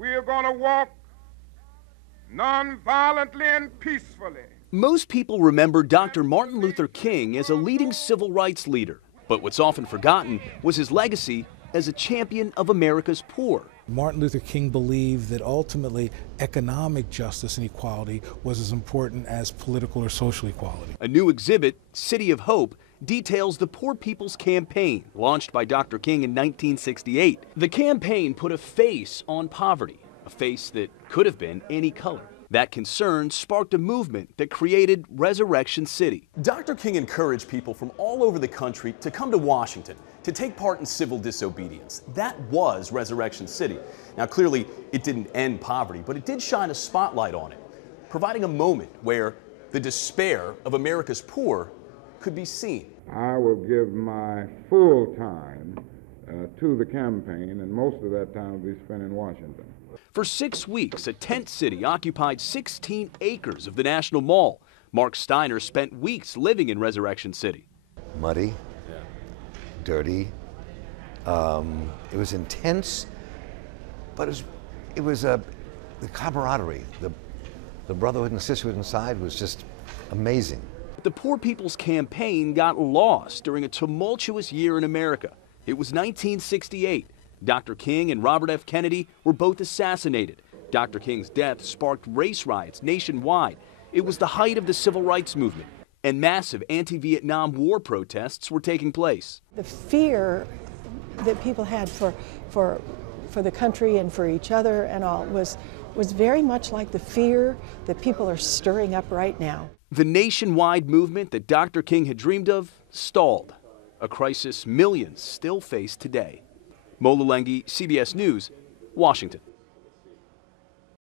We are going to walk non-violently and peacefully. Most people remember Dr. Martin Luther King as a leading civil rights leader, but what's often forgotten was his legacy as a champion of America's poor. Martin Luther King believed that ultimately economic justice and equality was as important as political or social equality. A new exhibit, City of Hope, details the Poor People's Campaign, launched by Dr. King in 1968. The campaign put a face on poverty, a face that could have been any color. That concern sparked a movement that created Resurrection City. Dr. King encouraged people from all over the country to come to Washington to take part in civil disobedience. That was Resurrection City. Now, clearly, it didn't end poverty, but it did shine a spotlight on it, providing a moment where the despair of America's poor could be seen. I will give my full time to the campaign, and most of that time will be spent in Washington. For 6 weeks, a tent city occupied 16 acres of the National Mall. Mark Steiner spent weeks living in Resurrection City. Muddy, dirty. It was intense, but it was the camaraderie, the brotherhood and sisterhood inside was just amazing. The Poor People's Campaign got lost during a tumultuous year in America. It was 1968. Dr. King and Robert F. Kennedy were both assassinated. Dr. King's death sparked race riots nationwide. It was the height of the civil rights movement, and massive anti-Vietnam War protests were taking place. The fear that people had for the country and for each other and all was very much like the fear that people are stirring up right now. The nationwide movement that Dr. King had dreamed of stalled, a crisis millions still face today. Mo Lulengi, CBS News, Washington.